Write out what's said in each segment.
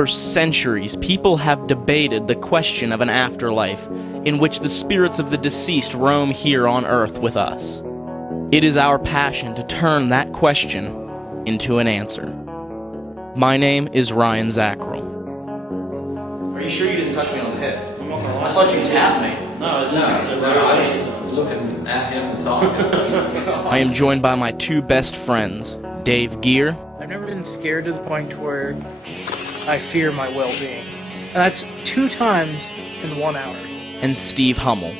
For centuries, people have debated the question of an afterlife in which the spirits of the deceased roam here on Earth with us. It is our passion to turn that question into an answer. My name is Ryan Zackrell. Are you sure you didn't touch me on the head? I thought you tapped me. No, I was looking at him and talking. I am joined by my two best friends, Dave Gear. I've never been scared to the point where I fear my well-being. And that's 2 times in 1 hour. And Steve Hummel.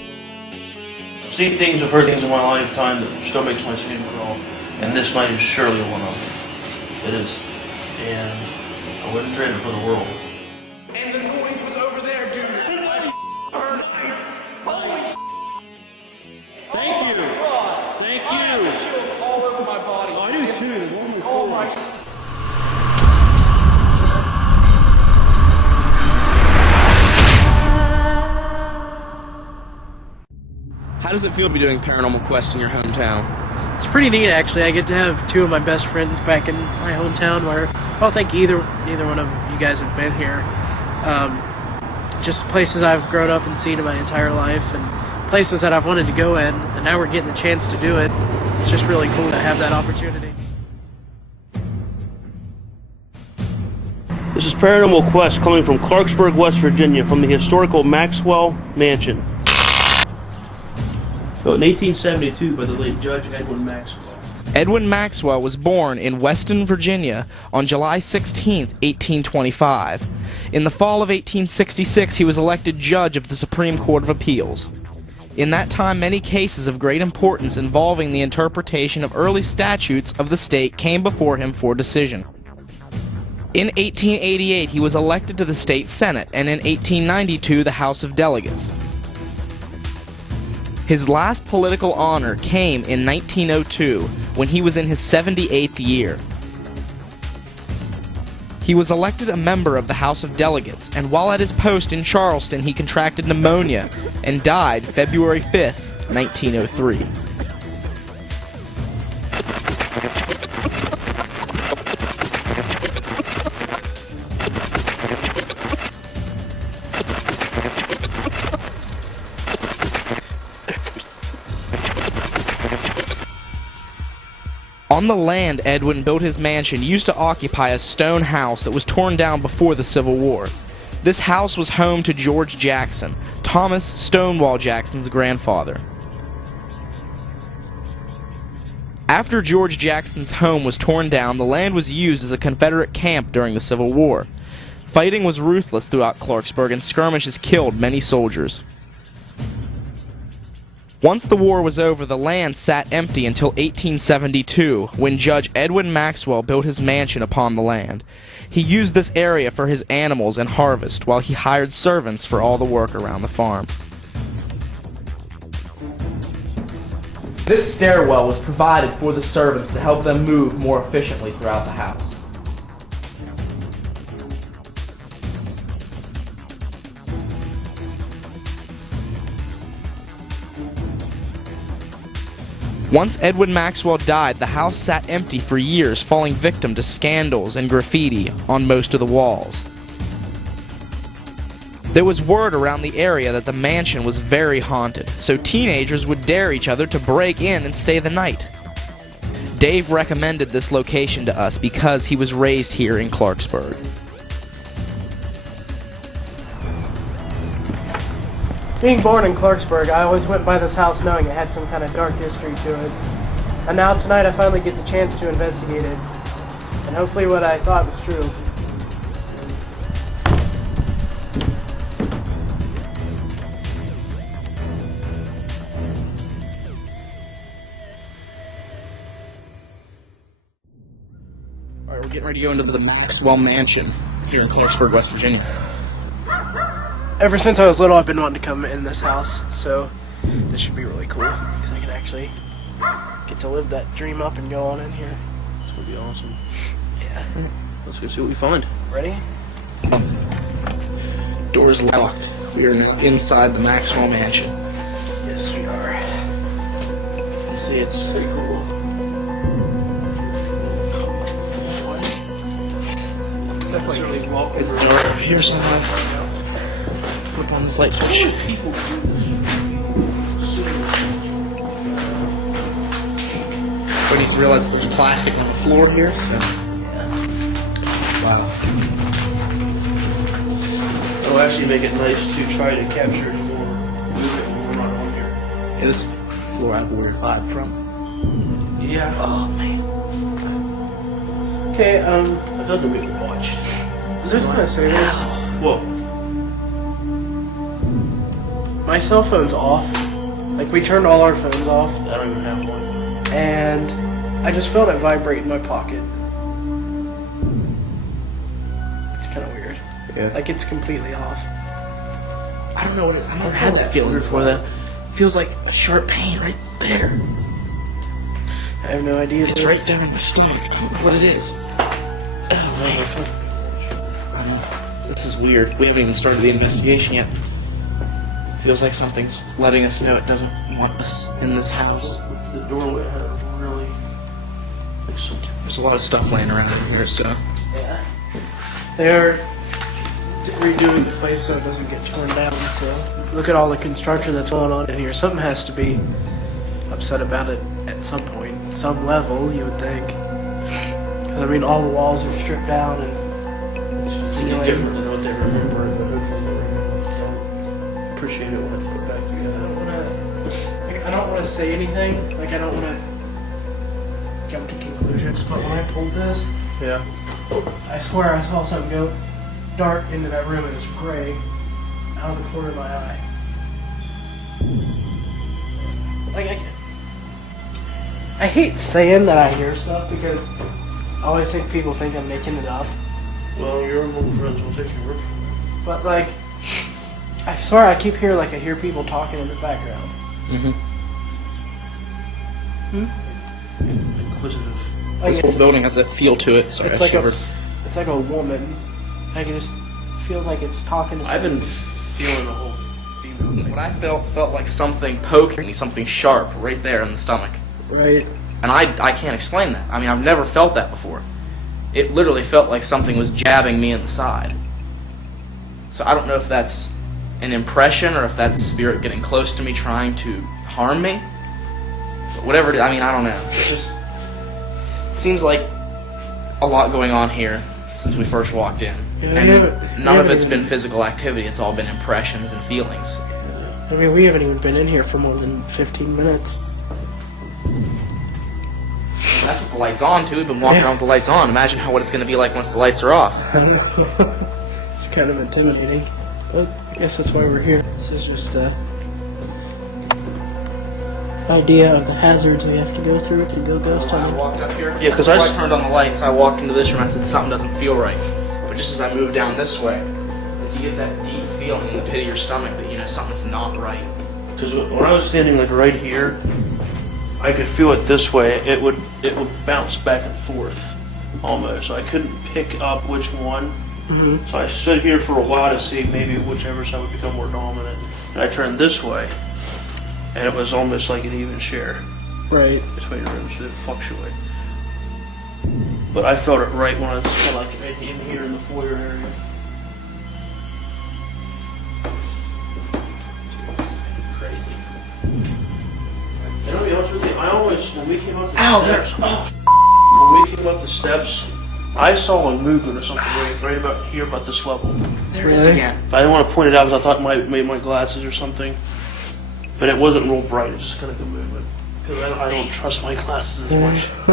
I've seen things, I've heard things in my lifetime that still makes my skin crawl, and this night is surely one of them. It is. And I wouldn't trade it for the world. And the noise was over there, dude. Holy nice. Holy Thank you. God. Thank I have you. chills all over my body. I do too. The one Oh my. How does it feel to be doing Paranormal Quest in your hometown? It's pretty neat, actually. I get to have 2 of my best friends back in my hometown where I don't think neither one of you guys have been here. Just places I've grown up and seen in my entire life, and places that I've wanted to go in, and now we're getting the chance to do it. It's just really cool to have that opportunity. This is Paranormal Quest coming from Clarksburg, West Virginia, from the historical Maxwell Mansion. Built in 1872 by the late Judge Edwin Maxwell. Edwin Maxwell was born in Weston, Virginia on July 16, 1825. In the fall of 1866, he was elected judge of the Supreme Court of Appeals. In that time, many cases of great importance involving the interpretation of early statutes of the state came before him for decision. In 1888, he was elected to the state Senate, and in 1892, the House of Delegates. His last political honor came in 1902, when he was in his 78th year. He was elected a member of the House of Delegates, and while at his post in Charleston, he contracted pneumonia and died February 5th, 1903. On the land Edwin built his mansion used to occupy a stone house that was torn down before the Civil War. This house was home to George Jackson, Thomas Stonewall Jackson's grandfather. After George Jackson's home was torn down, the land was used as a Confederate camp during the Civil War. Fighting was ruthless throughout Clarksburg, and skirmishes killed many soldiers. Once the war was over, the land sat empty until 1872, when Judge Edwin Maxwell built his mansion upon the land. He used this area for his animals and harvest, while he hired servants for all the work around the farm. This stairwell was provided for the servants to help them move more efficiently throughout the house. Once Edwin Maxwell died, the house sat empty for years, falling victim to scandals and graffiti on most of the walls. There was word around the area that the mansion was very haunted, so teenagers would dare each other to break in and stay the night. Dave recommended this location to us because he was raised here in Clarksburg. Being born in Clarksburg, I always went by this house knowing it had some kind of dark history to it. And now tonight I finally get the chance to investigate it. And hopefully what I thought was true. Alright, we're getting ready to go into the Maxwell Mansion here in Clarksburg, West Virginia. Ever since I was little, I've been wanting to come in this house, so this should be really cool, because I can actually get to live that dream up and go on in here. It's gonna be awesome. Yeah. Let's go see what we find. Ready? Doors locked. We are now inside the Maxwell Mansion. Yes, we are. You can see it's pretty cool. definitely walk It's over. dark here somewhere. Flip on this light switch. People do this. But he's realized there's plastic on the floor here, so. Wow. It'll actually make it nice to try to capture more movement when we're not on here. Yeah, this floor I have a weird vibe from. Yeah. Oh, man. Okay, I feel like I'm being watched. I just want to say this. Whoa. My cell phone's off. Like, we turned all our phones off, I don't even have one. and I just felt it vibrate in my pocket. It's kind of weird. Yeah. Like, it's completely off. I don't know what it is. I've never had that feeling before, though. It feels like a sharp pain right there. I have no idea. It's right down in my stomach. I don't know what it is. Oh, man. I know. This is weird. We haven't even started the investigation yet. Feels like something's letting us know it doesn't want us in this house. The doorway had a really... Like some, There's a lot of stuff laying around in here, so. Yeah. They're redoing the place so it doesn't get torn down, so look at all the construction that's going on in here. Something has to be upset about it at some point, some level, you would think. 'Cause, I mean, all the walls are stripped out and it's ceiling. different than what they remember it, but hopefully they'll appreciate it when I put it back together. I don't want to say anything. Like, I don't want to jump to conclusions. But when I pulled this, Yeah. I swear I saw something go dark into that room. It was gray out of the corner of my eye. Like, I hate saying that I hear stuff because I always think people think I'm making it up. Well, your little friends will take your word for it. But like, I swear I keep hearing like I hear people talking in the background. Inquisitive. Like This whole building has that feel to it. Sorry, it's I like shivered. it's like a woman. Like it just feels like it's talking to. I've been feeling a whole female. What I felt like something poking me, something sharp right there in the stomach. Right. And I can't explain that. I mean, I've never felt that before. It literally felt like something was jabbing me in the side. So I don't know if that's an impression or if that's a spirit getting close to me trying to harm me. But whatever it is, I mean, I don't know. It just seems like a lot going on here since we first walked in. Yeah, And we none of haven't it's even- been physical activity. It's all been impressions and feelings. I mean, we haven't even been in here for more than 15 minutes. That's what the light's on, too. We've been walking around with the lights on. Imagine what it's going to be like once the lights are off. It's kind of intimidating, but I guess that's why we're here. This is just the idea of the hazards we have to go through to go ghost When I hunting. walked up here, Yeah, 'cause before I turned on the lights, I walked into this room, I said, something doesn't feel right. But just as I moved down this way, you get that deep feeling in the pit of your stomach that, you know, something's not right. Because when I was standing like right here, I could feel it this way. It would bounce back and forth, almost. So I couldn't pick up which one. So I stood here for a while to see maybe whichever side would become more dominant. And I turned this way, and it was almost like an even share Right. between rooms. It didn't fluctuate. But I felt it right when I was kind of like right in here in the foyer area. This is crazy. And I'll be honest with you, I always, when we came up the Ow, there! steps, Oh, when we came up the steps, I saw a movement or something right about here, about this level. there it is Really? again. But I didn't want to point it out because I thought it might made my glasses or something. But it wasn't real bright. It was just kind of a movement. Because I don't trust my glasses as much.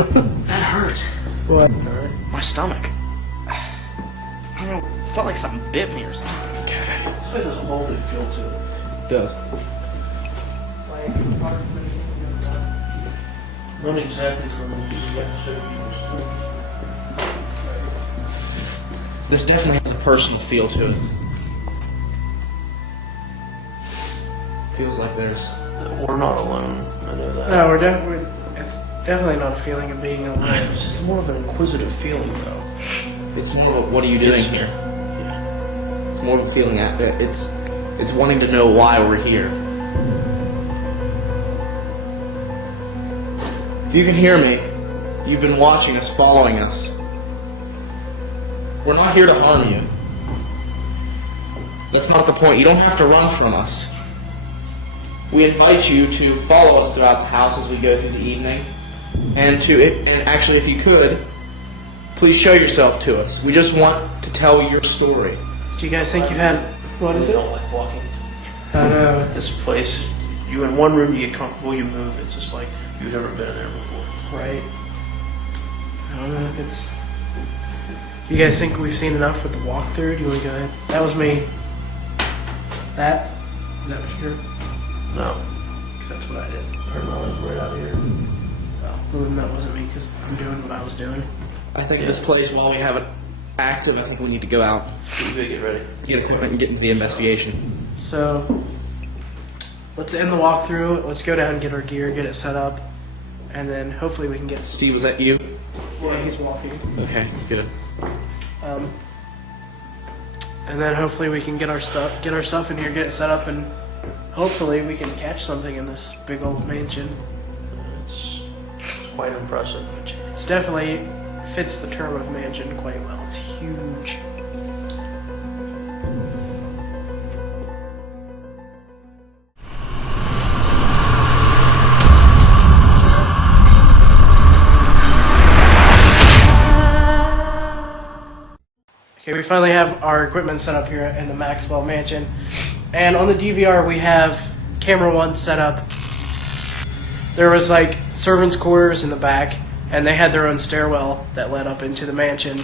That hurt. What? My stomach. I don't know, it felt like something bit me or something. Okay. This way there's a lonely feel to it. It does. Not exactly from This definitely has a personal feel to it. Feels like there's... We're not alone. I know that. No, we're definitely. It's definitely not a feeling of being alone. It's just more of an inquisitive feeling, though. It's more of a, what are you doing here? Yeah. It's more of a feeling that it's wanting to know why we're here. If you can hear me, you've been watching us, following us. We're not here to harm you. That's not the point. You don't have to run from us. We invite you to follow us throughout the house as we go through the evening, and actually, if you could, please show yourself to us. We just want to tell your story. Do you guys think you had... What is I it? don't like walking. I know. This place, you in one room, you get comfortable, you move. It's just like you've never been in there before. Right. I don't know if it's... You guys think we've seen enough with the walkthrough? Do you want to go ahead? That was me. That was your... No. Because that's what I did. I heard my leg right out here. Oh, well, then that wasn't me because I'm doing what I was doing. I think this place, while we have it active, I think we need to go out, Get ready. get equipment, and get into the investigation. So, let's end the walkthrough. Let's go down and get our gear, get it set up, and then hopefully we can get... Steve, was that you? Yeah, he's walking. Okay, good. And then hopefully we can get our stuff in here, get it set up, and hopefully we can catch something in this big old mansion. It's quite impressive. It's definitely fits the term of mansion quite well. It's huge. Okay, we finally have our equipment set up here in the Maxwell mansion. And on the DVR we have camera 1 set up. There was like servants' quarters in the back, and they had their own stairwell that led up into the mansion.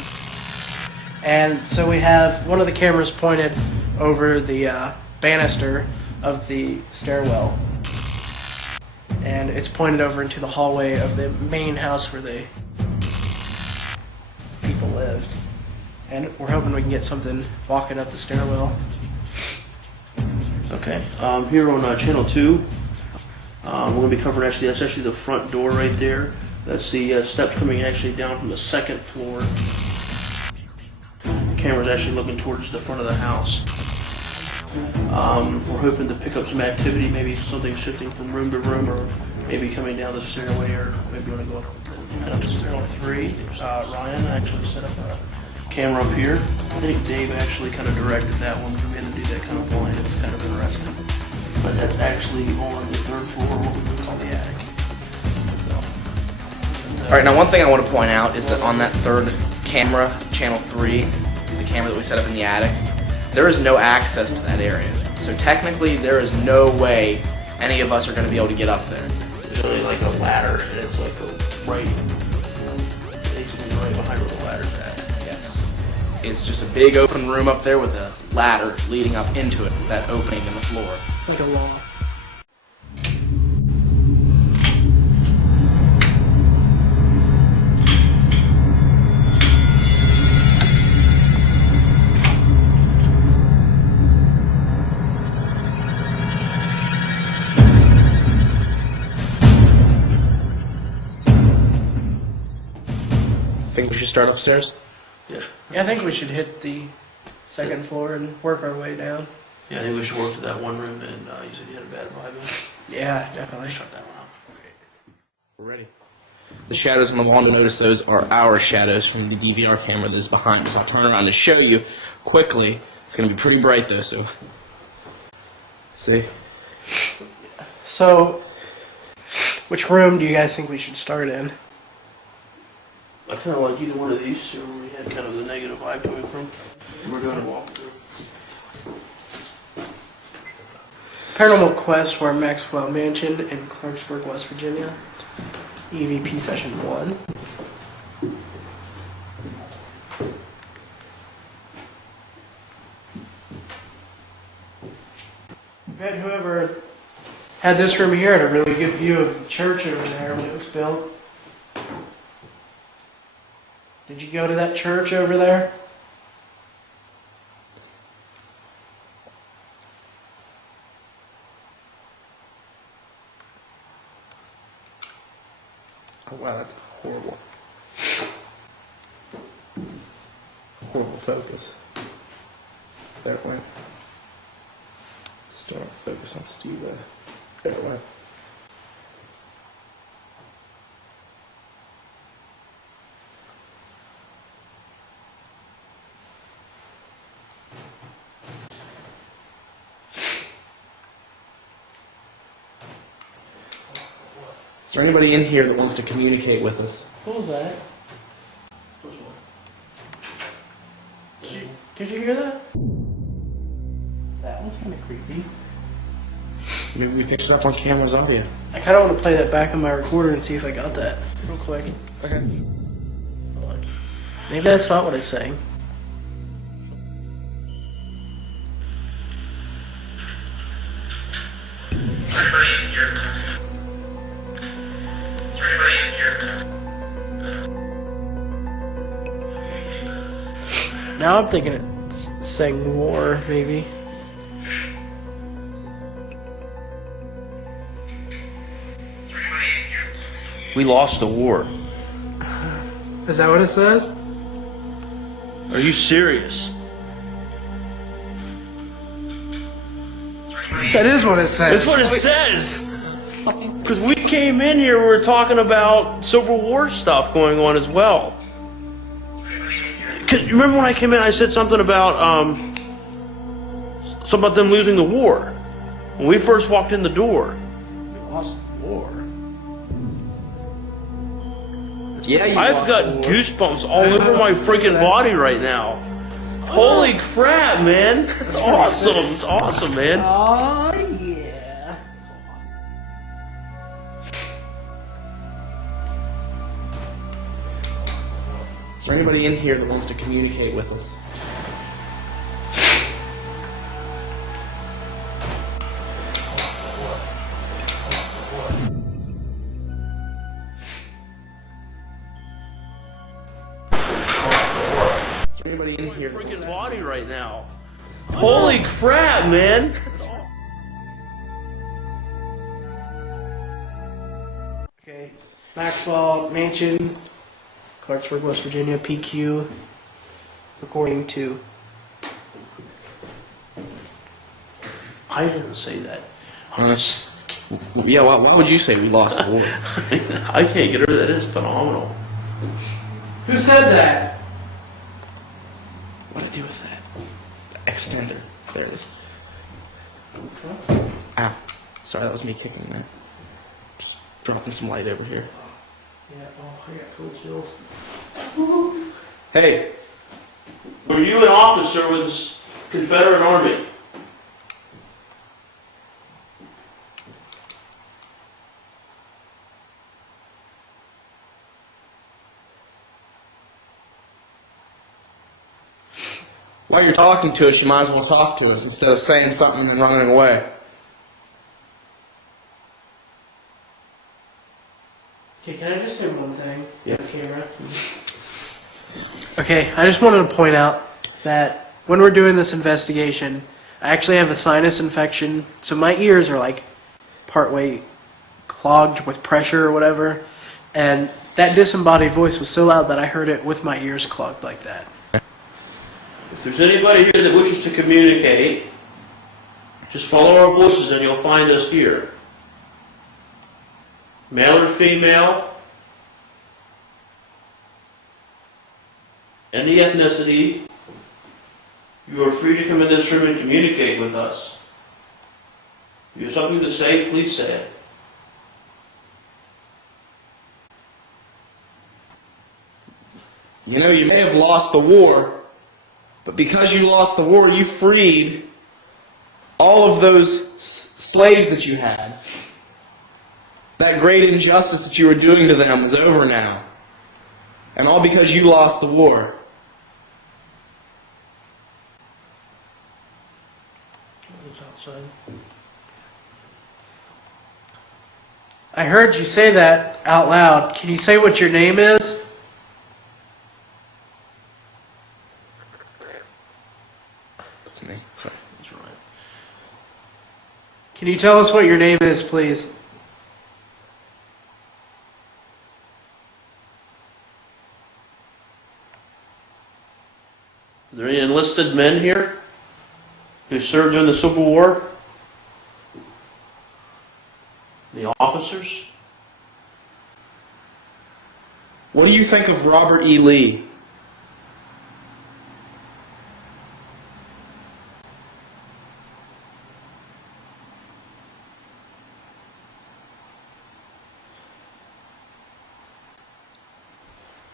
And so we have one of the cameras pointed over the banister of the stairwell. And it's pointed over into the hallway of the main house where the people lived. And we're hoping we can get something walking up the stairwell. Okay. Here on Channel 2, we're going to be covering that's actually the front door right there. That's the steps coming actually down from the second floor. The camera's actually looking towards the front of the house. We're hoping to pick up some activity, maybe something shifting from room to room, or maybe coming down the stairway, or maybe want to go up to stairwell 3. Ryan actually set up a camera up here. I think Dave actually kind of directed that one. We had to do that kind of blind. It's kind of interesting. But that's actually on the 3rd floor, what we would call the attic. All right, now one thing I want to point out is that on that third camera, channel 3, the camera that we set up in the attic, there is no access to that area. So technically, there is no way any of us are going to be able to get up there. There's only like a ladder, and it's like basically right behind where the ladder's at. Yes. It's just a big open room up there with a ladder leading up into it, that opening in the floor. Like a loft. Think we should start upstairs? Yeah. Yeah, I think we should hit the second floor and work our way down. Yeah, I think we should work to that one room, and you said you had a bad vibe in. Yeah, definitely. Shut that one up. We're ready. The shadows on the wall, to notice those are our shadows from the DVR camera that is behind us. I'll turn around to show you quickly. It's going to be pretty bright though, so see. So, which room do you guys think we should start in? I kind of like either one of these two where we had kind of the negative vibe coming from. We're going to walk through. Paranormal Quest for Maxwell Mansion in Clarksburg, West Virginia. EVP Session 1. I bet whoever had this room here had a really good view of the church over there when it was built. Did you go to that church over there? Oh wow, that's horrible. Horrible focus. There it went. Still not focus on Steve though. There it went. Is there anybody in here that wants to communicate with us? What was that? Did you hear that? That was kind of creepy. Maybe we picked it up on camera's audio. I kind of want to play that back on my recorder and see if I got that real quick. Okay. Hold on. Maybe that's not what it's saying. Now I'm thinking it's saying war, maybe. We lost the war. Is that what it says? Are you serious? That is what it says. That's what it says. Because we came in here, we were talking about Civil War stuff going on as well. 'Cause you remember when I came in, I said something about them losing the war when we first walked in the door. We lost the war. Yeah, I've got goosebumps all over my freaking body right now. Holy crap, man! It's awesome. It's awesome, man. Oh, yeah. Is there anybody in here that wants to communicate with us? Is there anybody in here that wants Freaking to body right now. Holy crap, man! Okay. Maxwell Mansion, Clarksburg, West Virginia, PQ, recording 2. I didn't say that. Yeah, why would you say we lost the war? I can't get over that. It's phenomenal. Who said that? What did I do with that? Extender. There it is. Ow. Sorry, that was me kicking that. Just dropping some light over here. Yeah, oh, I got full chills. Hey, Were you an officer with the Confederate Army? while you're talking to us, you might as well talk to us instead of saying something and running away. Okay, can I just say one thing? Yeah. On camera. Okay, I just wanted to point out that when we're doing this investigation, I actually have a sinus infection, so my ears are like partway clogged with pressure or whatever, and that disembodied voice was so loud that I heard it with my ears clogged like that. If there's anybody here that wishes to communicate, just follow our voices and you'll find us here. Male or female, any ethnicity, you are free to come in this room and communicate with us. If you have something to say, please say it. You know, you may have lost the war, but because you lost the war, you freed all of those slaves that you had. That great injustice that you were doing to them is over now. And all because you lost the war. I heard you say that out loud. Can you say what your name is? That's me. Sorry. That's right. Can you tell us what your name is, please? Are there any enlisted men here who served during the Civil War? The officers? What do you think of Robert E. Lee?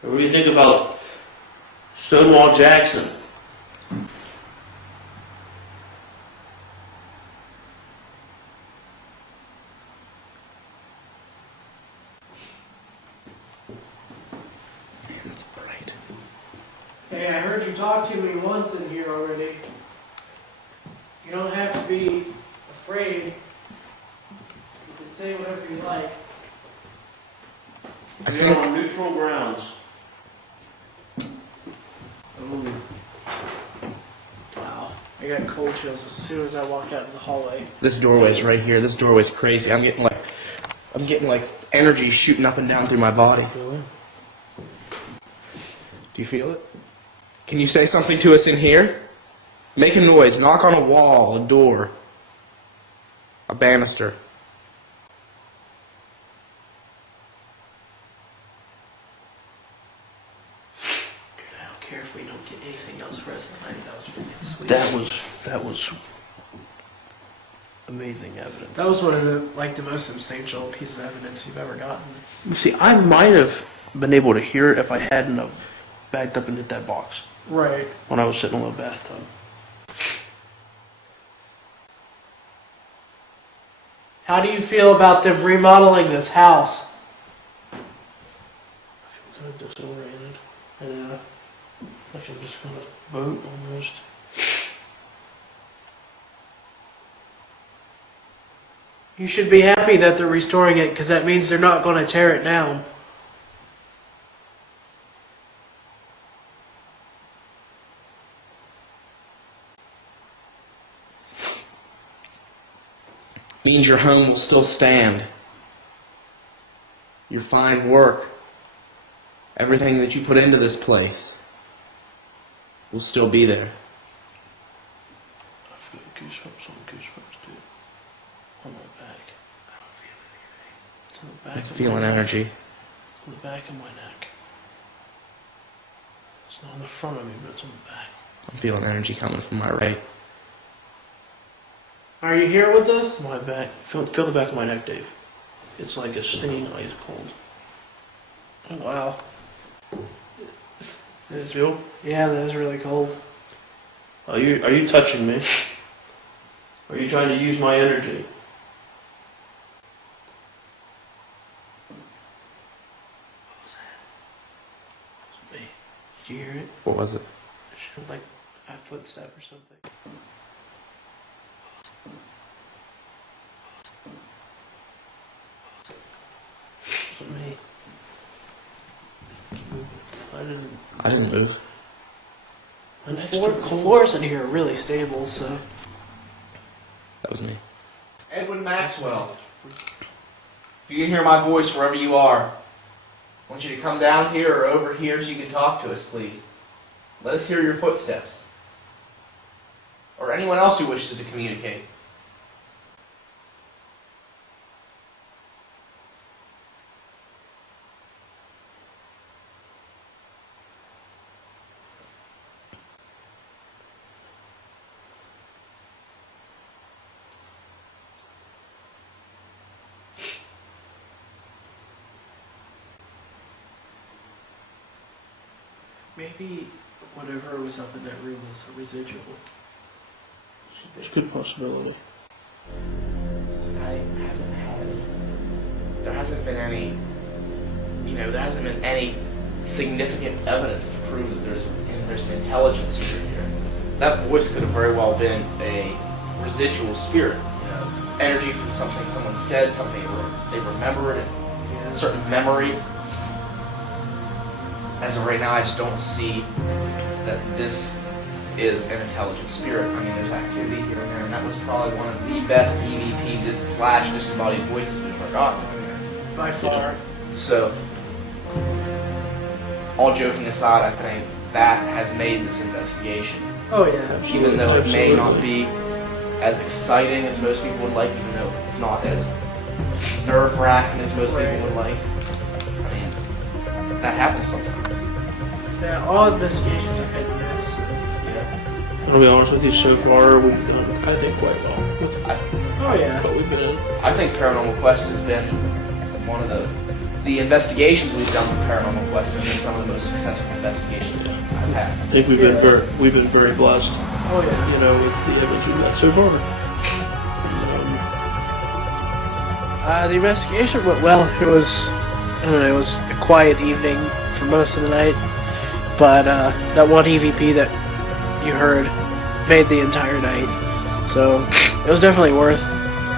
What do you think about Stonewall Jackson? It's bright. Hey, I heard you talk to me once in here already. You don't have to be afraid. You can say whatever you like. I You're think on neutral grounds. Ooh. Wow. I got cold chills as soon as I walked out in the hallway. this doorway's right here. This doorway's crazy. I'm getting like energy shooting up and down through my body. Really? Do you feel it? Can you say something to us in here? Make a noise. Knock on a wall, a door, a banister. I don't care if we don't get anything else for us tonight. That was freaking sweet. That was amazing evidence. That was one of the most substantial pieces of evidence you've ever gotten. You see, I might have been able to hear it if I hadn't have backed up and hit that box Right. when I was sitting in the bathtub. How do you feel about them remodeling this house? I feel kind of disoriented. I know. Like I'm just on a boat almost. You should be happy that they're restoring it, because that means they're not going to tear it down. Means your home will still stand. Your fine work, everything that you put into this place, will still be there. I've got goosebumps on goosebumps, dude. On my back. I don't feel anything. It's on the back I'm of feeling my neck. energy. It's on the back of my neck. It's not on the front of me, but it's on the back. I'm feeling energy coming from my right. Are you here with us? My back. Feel the back of my neck, Dave. It's like a stinging ice cold. Oh, wow. Is it feel? Yeah, that is really cold. Are you touching me? Are you trying to use my energy? What was that? It was me. Did you hear it? What was it? It sounded like a footstep or something. Was it me? I didn't move. My neck's The still cold. floors in here are really stable, so. That was me. Edwin Maxwell. If you can hear my voice wherever you are, I want you to come down here or over here so you can talk to us, please. Let us hear your footsteps. Or anyone else who wishes to communicate. Maybe whatever was up in that room was a residual. It's a good possibility. I haven't had any. There hasn't been any. There hasn't been any significant evidence to prove that there's an intelligence here. That voice could have very well been a residual spirit. Energy from something someone said, something they remembered, a certain memory. As of right now, I just don't see that this is an intelligent spirit. I mean, there's activity here and there, and that was probably one of the best EVP / disembodied voices we've ever gotten. By far. So, all joking aside, I think that has made this investigation. Oh, yeah. Even though it may not Absolutely. be as exciting as most people would like, even though it's not as nerve-wracking as most people would like. I mean, that happens sometimes. Yeah, all investigations are hit and miss. Yeah. I'll be honest with you, so far we've done, I think, quite well with Oh, yeah. what we've been in. I think Paranormal Quest has been one of the the investigations we've done with Paranormal Quest have been some of the most successful investigations I've had. I think we've been very blessed. Oh yeah. You know, with the evidence we've got so far. The investigation went well. It was, I don't know, it was a quiet evening for most of the night, but that one EVP that you heard made the entire night. So it was definitely worth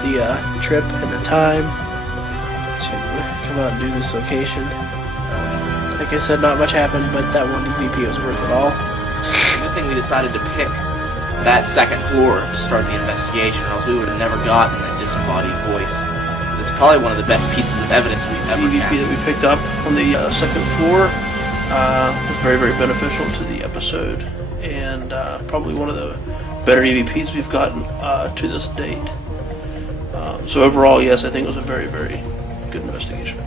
the trip and the time to come out and do this location. Like I said, not much happened, but that one EVP was worth it all. Good thing we decided to pick that second floor to start the investigation, or else we would have never gotten that disembodied voice. It's probably one of the best pieces of evidence we've ever EVP had. that we picked up on the second floor was very, very beneficial to the episode, and probably one of the better EVPs we've gotten to this date. So overall, yes, I think it was a very, very good investigation.